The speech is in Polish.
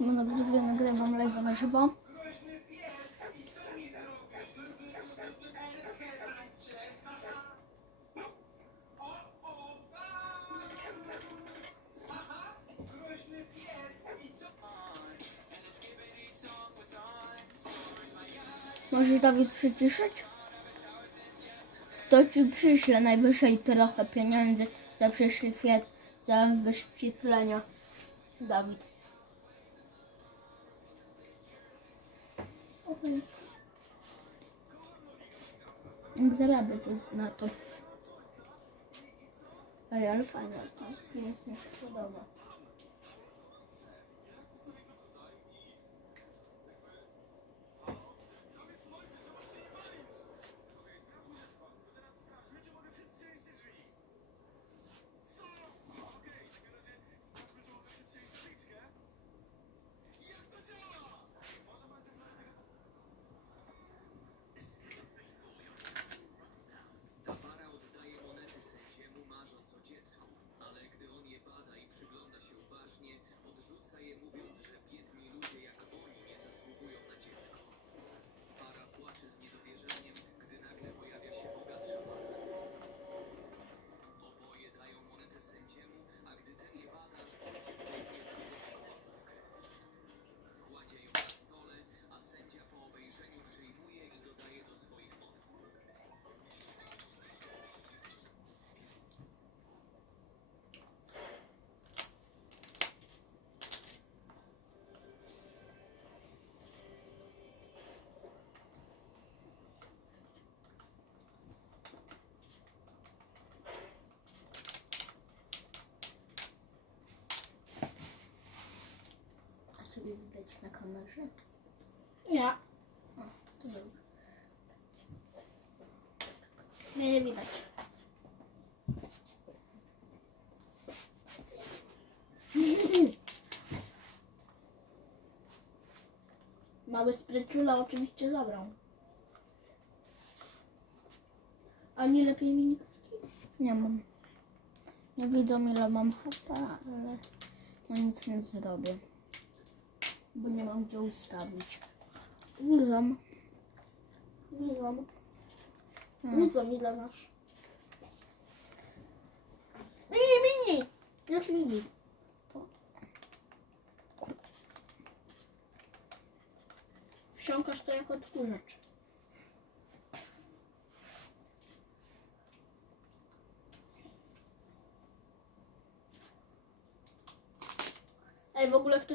Bo na widzowie nagrywam live na żywo. Możesz Dawid przyciszyć? To ci przyślę najwyżej trochę pieniędzy za przeświet, za wyświetlenia. Dawid. Okej. Okay. Zarabię coś na to. Ej, ale fajne, to jest pięknie Ciebie widać na kamerze? Nie, O, to dobrze. mnie nie widać. Mały spryciula oczywiście zabrał. A nie lepiej mi Nie mam. Nie widzą ile mam HP, ale no nic nie zrobię bo nie mam gdzie ustawić. Widzą. Widzą. Hmm. Widzą ile masz. Mini, mini! Już mini. Wsiąkasz to jako odkurzacz. Ej, w ogóle ktoś...